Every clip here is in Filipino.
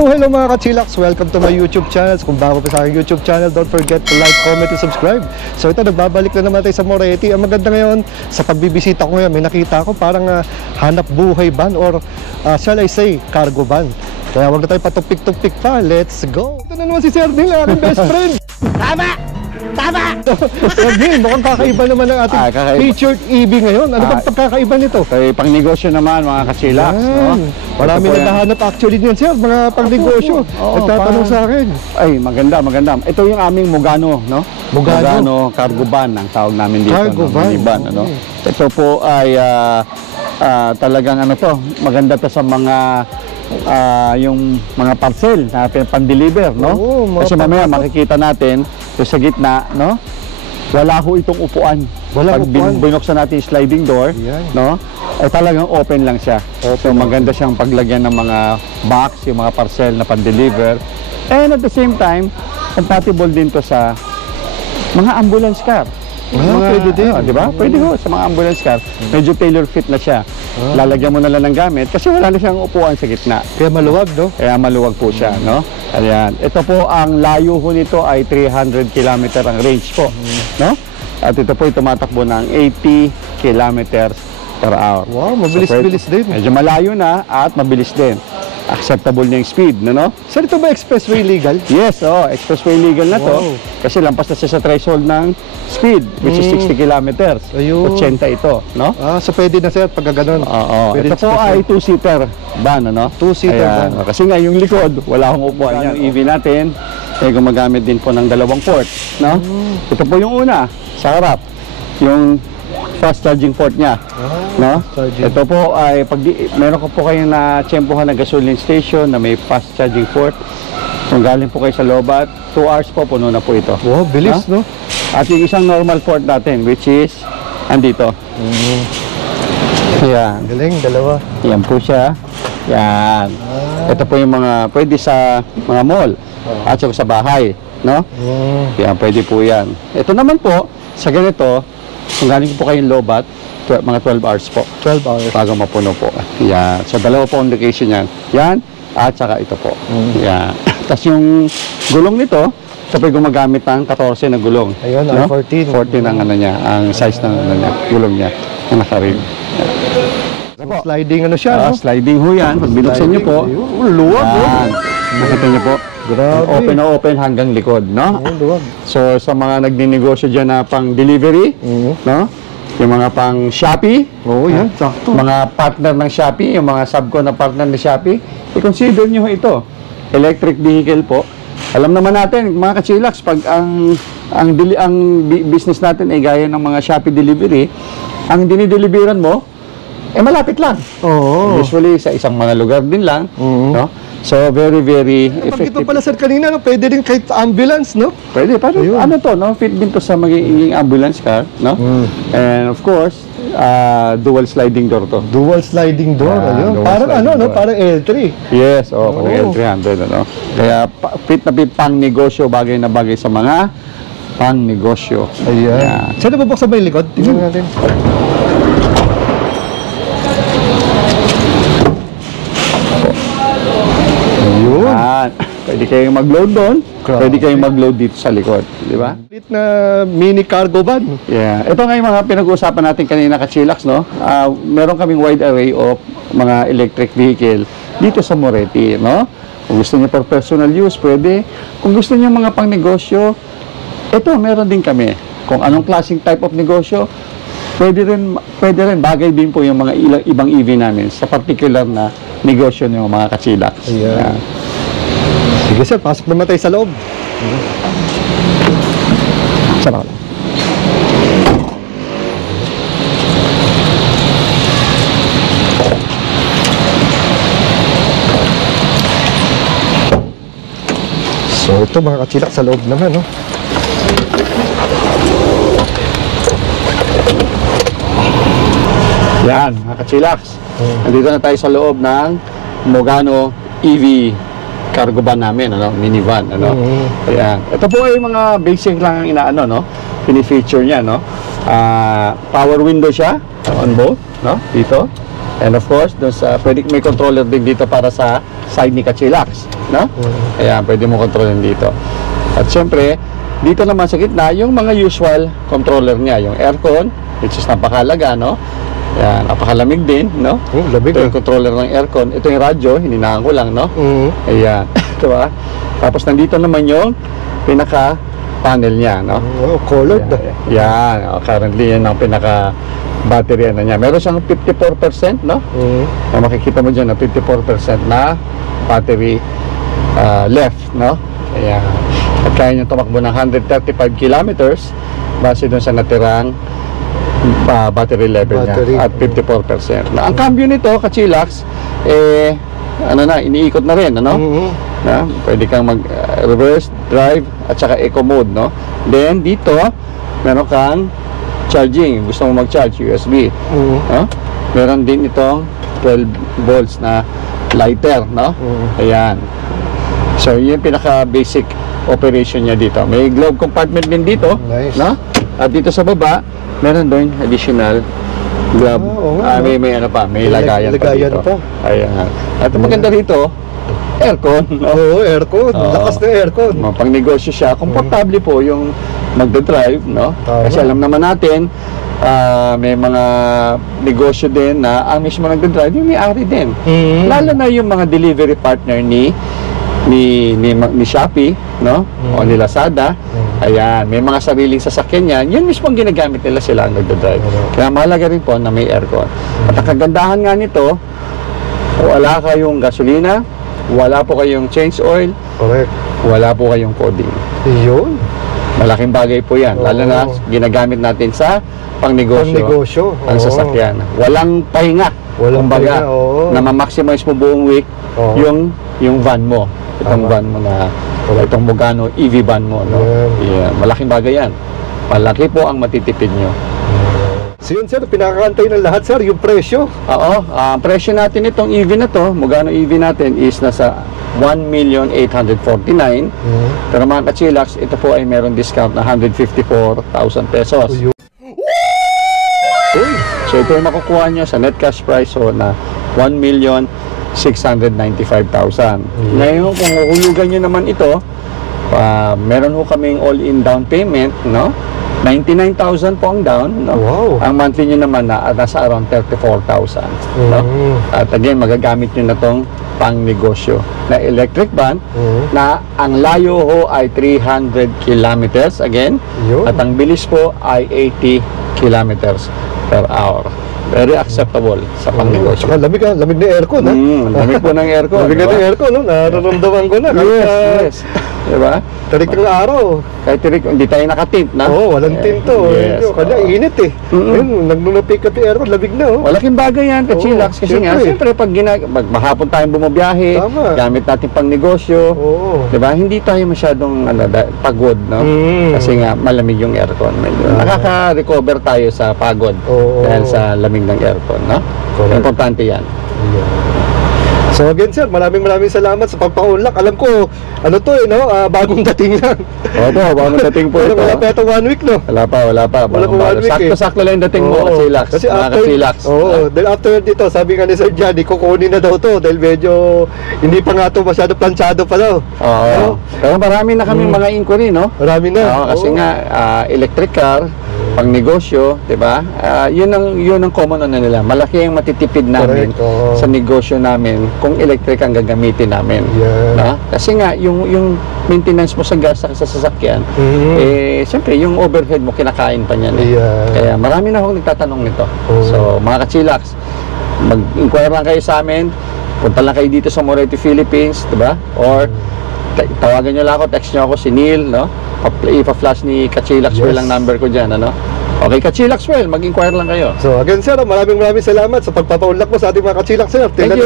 So hello mga ka-chillax, welcome to my YouTube channel. Kung bago pa sa aking YouTube channel, don't forget to like, comment, and subscribe. So ito, nagbabalik na naman tayo sa Moretti. Ang maganda ngayon, sa pagbibisita ko ngayon, may nakita ko parang hanap buhay van or shall I say, cargo van. Kaya wag na tayo patupik-tupik pa, let's go. Ito na naman si Sir Neil, aking best friend. Tama! Tama! Sir Neil, mukhang kakaiba naman ang ating featured EV ngayon. Ano bang pagkakaiba nito? Kaya pang negosyo naman mga ka-chillax, no? Marami naghahanap actually niyan, sir, mga pang-negosyo. Nagtatanong sa akin. Ay, maganda. Ito yung aming Mugano, no? Mugano cargo van ang tawag namin dito. Cargo van. Minivan, ano? Ito po ay talagang ano to, maganda to sa mga yung mga parcel na pan-deliver, no? Kasi mamaya makikita natin yung sa gitna, no? Wala ho itong upuan. Pag binuksan natin yung sliding door, no? Ay talagang open lang siya. So maganda siyang paglagyan ng mga box, yung mga parcel na pan-deliver. And at the same time, compatible din to sa mga ambulance car. Pwede din. Di ba? Pwede ho sa mga ambulance car. Medyo tailor fit na siya. Lalagyan mo na lang ng gamit kasi wala na siyang upuan sa gitna. Kaya maluwag, no? Kaya maluwag po siya, no? Ayan. Ito po, ang layo ho nito ay 300 km ang range po, no? At ito po ay tumatakbo ng 80 km per hour. Wow, mabilis-bilis din. Medyo malayo na at mabilis din. Acceptable niya yung speed, no? Sir, ito ba expressway legal? Yes, expressway legal na to. Kasi lampas na siya sa threshold ng speed, which is 60 kilometers. Ayun. 80 ito, no? So pwede na, sir, pagka ganun. Ito po ay 2-seater van, ano? 2-seater van. Kasi nga yung likod, wala akong upuan yan. Yung EV natin, ay gumagamit din po ng 2 port, no? Ito po yung una, sa harap. Yung fast charging port niya, no? Ito po ay meron ko po kayong na-tsempohan na gasoline station na may fast charging port. Kung galing po kayo sa Lobat, 2 hours po puno na po ito. Wow, bilis, no? At yung isang normal port natin, which is andito. Yan. Galing, dalawa. Yan po siya. Yan. Ito po yung mga pwede sa mga mall at saka sa bahay, no? Yan, pwede po yan. Ito naman po, sa ganito, kung galing po kayong Lobat, mga 12 hours po. 12 hours. Bago mapuno po. Yan. So, dalawa po ang location yan. Yan, at saka ito po. Yan. Tapos yung gulong nito, ito po gumagamit ng 14 na gulong. Ayun, no? 14. 14 ang ano niya, ang size ng ano niya, gulong niya, ang nakarim. Sliding ano siya, no? Sliding ho yan. Pag binuksan niyo po, luwag, no? Nakita niyo po. Grabe. Open na open hanggang likod, no? Luwag. So, sa mga nagninegosyo dyan na pang delivery, no? Yung mga pang Shopee, yan, sakto. mga partner ng Shopee, yung mga subco na partner ng Shopee, i-consider nyo ito. Electric vehicle po. Alam naman natin, mga ka-chillax, pag ang business natin ay gaya ng mga Shopee delivery, ang dinideliveran mo, malapit lang. Usually, sa isang mga lugar din lang, no? So, very, very effective. Ito pala, sir, kanina, no? Pwede rin kahit ambulance, no? Pwede, ano to, no? Fit din to sa magiging ambulance car, no? And of course, dual sliding door to. Dual sliding door, ayun. Parang ano, no? Parang L3. Yes, parang L300, ano? Kaya, fit na fit pang negosyo, bagay na bagay sa mga pang negosyo. Ayan. Saan nababuksan ba yung likod? Tingnan natin. Pwede kayong mag-load doon, pwede kayong mag-load dito sa likod, di ba? Na mini cargo van. Yeah. Ito nga yung mga pinag-uusapan natin kanina ka-chillax, no? Meron kaming wide array of mga electric vehicle dito sa Moretti, no? Kung gusto niyo for personal use, pwede. Kung gusto niyo mga pang-negosyo, ito, meron din kami. Kung anong klaseng type of negosyo, pwede rin, bagay din po yung mga ibang EV namin sa particular na negosyo ng mga ka-chillax. Yeah. Sige, sir, pasok naman tayo sa loob. Sarap. So, ito mga ka-chillax sa loob naman, no? Yan, mga ka-chillax. Nandito na tayo sa loob ng Mugano EV cargo van namin, ano, minivan, ano. Ayan. Ito po ay mga basic lang ang inaano, no. Fini-feature niya, no. Power window siya on both, no, dito. And of course, may controller din dito para sa side ni Kachilax, no? Kaya pwede mo kontrolin dito. At syempre, dito naman sa gitna, yung mga usual controller niya, yung aircon, which is napakalaga, no? Yan, napakalamig din, no? Lamig, ito yung controller ng aircon. Ito yung radyo, hininahan ko lang, no? Ayan, ito Tapos nandito naman yung pinaka-panel niya, no? Colored. Yan, currently yan ang pinaka-battery niya. Meron siyang 54%, no? Makikita mo dyan na 54% na battery left, no? Ayan. At kaya nyo tumakbo ng 135 kilometers base dun sa natirang battery level niya at 54%. Ang cambio nito, Kachilax, iniikot na rin, ano? Na, pwede kang mag-reverse, drive, at saka eco mode, no? Then, dito, meron kang charging. Gusto mo mag-charge, USB. No? Meron din itong 12 volts na lighter, no? Ayan. So, yun yung pinaka-basic operation niya dito. May glove compartment din dito, no? At dito sa baba, meron doon additional glove. May ano pa, may lagayan pa dito. Ayan. At maganda rito, aircon. Oo, aircon. Lakas na aircon. Pang negosyo siya. Komportable po yung magdadrive, no? Kasi alam naman natin, may mga negosyo din na ang mismo nagdadrive, yung may-ari din. Lalo na yung mga delivery partner ni Shopee, no? O ni Lazada. Ayan, may mga sariling sasakyan yan. Yun mismo ang ginagamit nila, sila ang nagdadrive. Kaya mahalaga rin po na may aircon. At ang kagandahan nga nito, wala kayong gasolina, wala po kayong change oil, correct, wala po kayong coding. Yun. Malaking bagay po yan. Lalo na ginagamit natin sa pangnegosyo ang sasakyan. Walang pahinga. Kumbaga, na ma-maximize mo buong week yung van mo. Itong van mo na itong Mogano EV van mo, no? Yeah. Malaking bagay yan. Malaki po ang matitipid nyo. So yun, sir, pinakakantay ng lahat, sir, yung presyo. Oo, ang presyo natin itong EV na to, Mogano EV natin is nasa 1,849,000. Pero mga Kachilax, ito po ay meron discount na 154,000 pesos. So ito yung makukuha nyo sa net cash price na 1,695,000. Ngayon, kung uhulugan nyo naman ito, meron ho kaming all-in down payment, no? 99,000 po ang down, no? Ang monthly nyo naman nasa around 34,000, no? At again, magagamit nyo na tong pang-negosyo na electric van na ang layo ho ay 300 kilometers again, at ang bilis po ay 80 kilometers per hour. Very acceptable sa pang-negosyo. Lamig na aircon, ha? Lamig po ng aircon. Lamig na aircon, no? Nararamdaman ko na. Yes. Diba? Tarik ng araw. Kahit hindi tayo nakatint, na? Walang tinto. Kanya init, eh. Nagnunupik ka yung aircon, lamig na, oh. Malaking bagay yan, Kachilax. Kasi nga, siyempre, pag mahapon tayong bumabiyahe, gamit natin pang-negosyo, diba? Hindi tayo masyadong pagod, no? Kasi nga, malamig yung aircon. Nakaka-recover tayo sa pagod dahil sa lamig ng aircon, no? Importante yan. So again, sir, maraming salamat sa pagpa-unlock. Alam ko, no? Bagong dating lang. Opo, bagong dating po ito. Wala pa ito 1 week, no? Wala pa. Wala pa 1 week, sakto-sakto lang yung dating mo, Kachilax. Kasi dahil after dito, sabi nga ni Sir Johnny, kukunin na daw to dahil medyo hindi pa nga to masyado planchado pa daw. Pero marami na kaming mga inquiry, no? Marami na. Kasi nga, electric car, pang negosyo, 'di ba? Yun ang common na nila. Malaki ang matitipid namin sa negosyo namin kung electric ang gagamitin namin. No? Kasi nga yung maintenance mo sa gas sa sasakyan, siyempre yung overhead mo kinakain pa niyan. Kaya marami na akong nagtatanong nito. So, mga Kachilax, mag-inquire lang kayo sa amin. Punta lang kayo dito sa Moretti, Philippines, 'di ba? Or tawagan niyo lang ako, text niyo ako si Neil, no? Ipa-flash ni Kachilax Well ang number ko dyan, ano? Okay, Kachilax Well, mag-inquire lang kayo. So again, sir, maraming salamat sa pagpapaunlak mo sa ating mga Kachilax, sir. Thank you!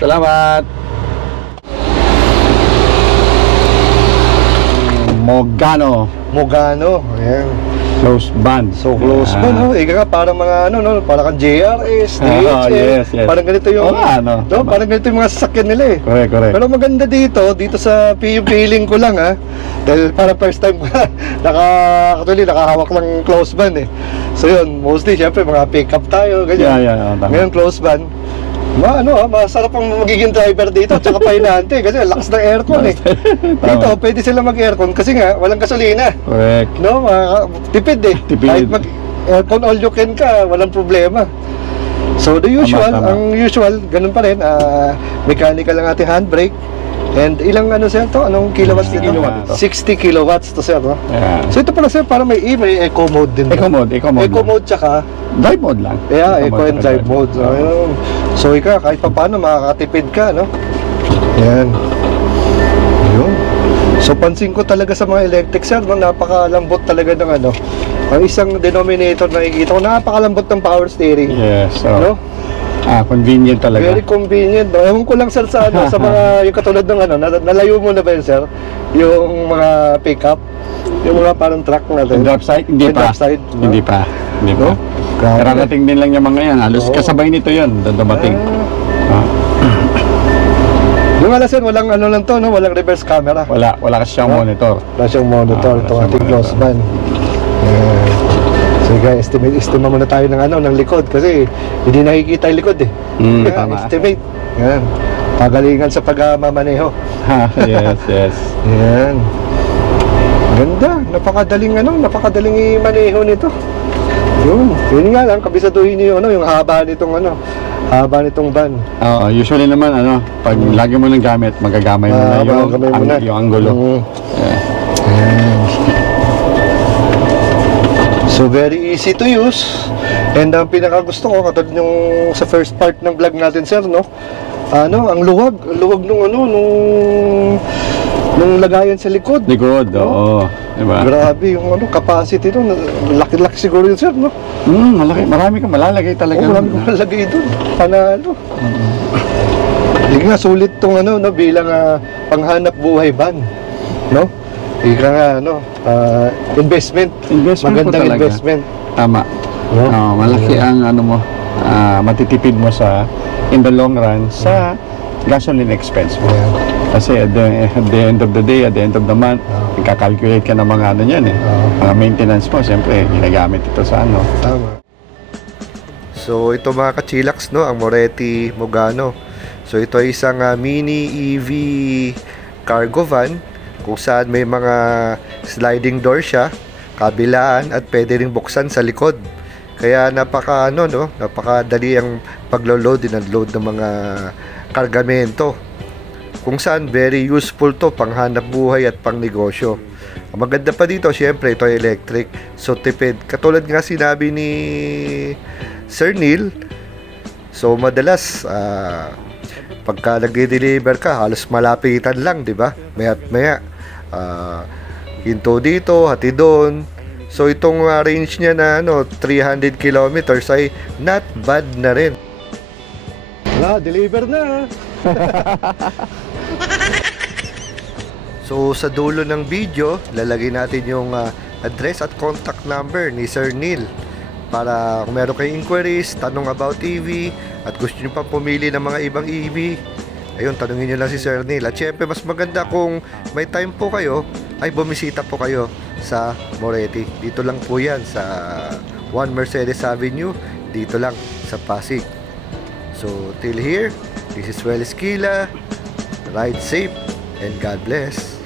Salamat! Mogano. Ayan. Close band. So close band, no? Ika ka, parang mga parang kang JRS, DHL. Yes. Parang ganito yung, parang ganito yung mga sasakyan nila, eh. Correct. Pero maganda dito sa feeling ko lang, ha? Dahil para first time ko nakahawak ng close band, eh. So yun, mostly, syempre, mga pick-up tayo, ganyan. Yeah, Ngayon, close band, Masarap ang magiging driver dito at saka pahinante kasi lakas ng aircon eh. Dito, pwede sila mag-aircon kasi nga walang gasolina. Correct. No, tipid eh. Tipid. Kahit mag-aircon all you can ka, walang problema. So the usual, Tama. ang usual, ganun pa rin, mechanical lang ating handbrake. And ilang sir to? Anong kilowatts 60 dito? kilowatts ito. 60 kilowatts to sir, no? Yeah. So ito pala sir, para may eco mode din. Eco mode Eco mode tsaka drive mode lang. eco and drive mode. So, ayun. So ikaw, kahit pa paano, makakatipid ka, no? Yan. Yun. So pansin ko talaga sa mga electric sir, no? Napakalambot talaga ng ang isang denominator na nakikita ko, napakalambot ng power steering. Yes. So, No? convenient talaga. Very convenient, no? Ewan ko lang sir sa sa mga, yung katulad ng nalayo mo na ba yun sir? Yung mga pickup, yung mga parang truck natin. Yung drop side? Hindi Yung pa. drop side, no? Hindi pa. Hindi pa. No? Grabe. Kararating din lang yung mga yan. Halos Oo. kasabay nito yun. Dumating. Yung sir, walang lang to, no? Walang reverse camera. Wala kasi siyang monitor. Wala siyang monitor, Wala itong siyang ating close monitor. van. So guys, estimate muna tayo ng likod kasi hindi nakikita yung likod eh. Kaya Tama. estimate. Yan. Pagalingan sa pagmamaneho. Yes. Yan. Ganda. Napakadaling i-maneho nito. Yun nga lang, kabisaduhin niyo yung haba nitong van. Oo, usually naman pag lagi mo ng gamit, magagamay mo na yung anggulo. Yeah. So very easy to use. And ang pinaka gusto ko katulad yung sa first part ng vlog natin sir, no? Ang luwag nung lagayan sa likod. Likod, oo. Diba? Grabe yung capacity doon. Laki-laki siguro yun sir, no? Malaki. Marami kang malalagay talaga. Marami kang malalagay doon. Panalo. Hindi nga sulit tong bilang panghanap buhay van, no? Ika nga investment. Magandang talaga. investment. Tama. No? Malaki ang matitipid mo in the long run sa gasoline expense mo. Yeah. Kasi at the end of the day, at the end of the month, ika-calculate ka ng mga yan eh. Mga maintenance mo, siyempre, ginagamit ito sa Tama. So ito mga kachilaks, no, ang Moretti Mogano. So ito ay isang mini EV cargo van kung saan may mga sliding door siya, kabilaan at pwede ring buksan sa likod. Kaya napakadali ang paglo-load and unload ng mga kargamento. Kung saan very useful to panghanap buhay at pang negosyo. Ang maganda pa dito, syempre ito ay electric, so tipid. Katulad nga sinabi ni Sir Neil, so madalas pagka nag-deliver ka, halos malapitan lang, di ba? Maya't maya hinto dito, hati doon. So itong range niya na 300 kilometers ay not bad na rin. Deliver na. So sa dulo ng video, lalagay natin yung address at contact number ni Sir Neil para kung meron kayong inquiries, tanong about EV at gusto nyo pa pumili ng mga ibang EV, ayun, tanungin nyo lang si Sir Neil. At syempre, mas maganda kung may time po kayo, ay bumisita po kayo sa Moretti. Dito lang po yan sa 1 Mercedes Avenue, dito lang sa Pasig. So till here, this is Well Esquila. Ride safe and God bless.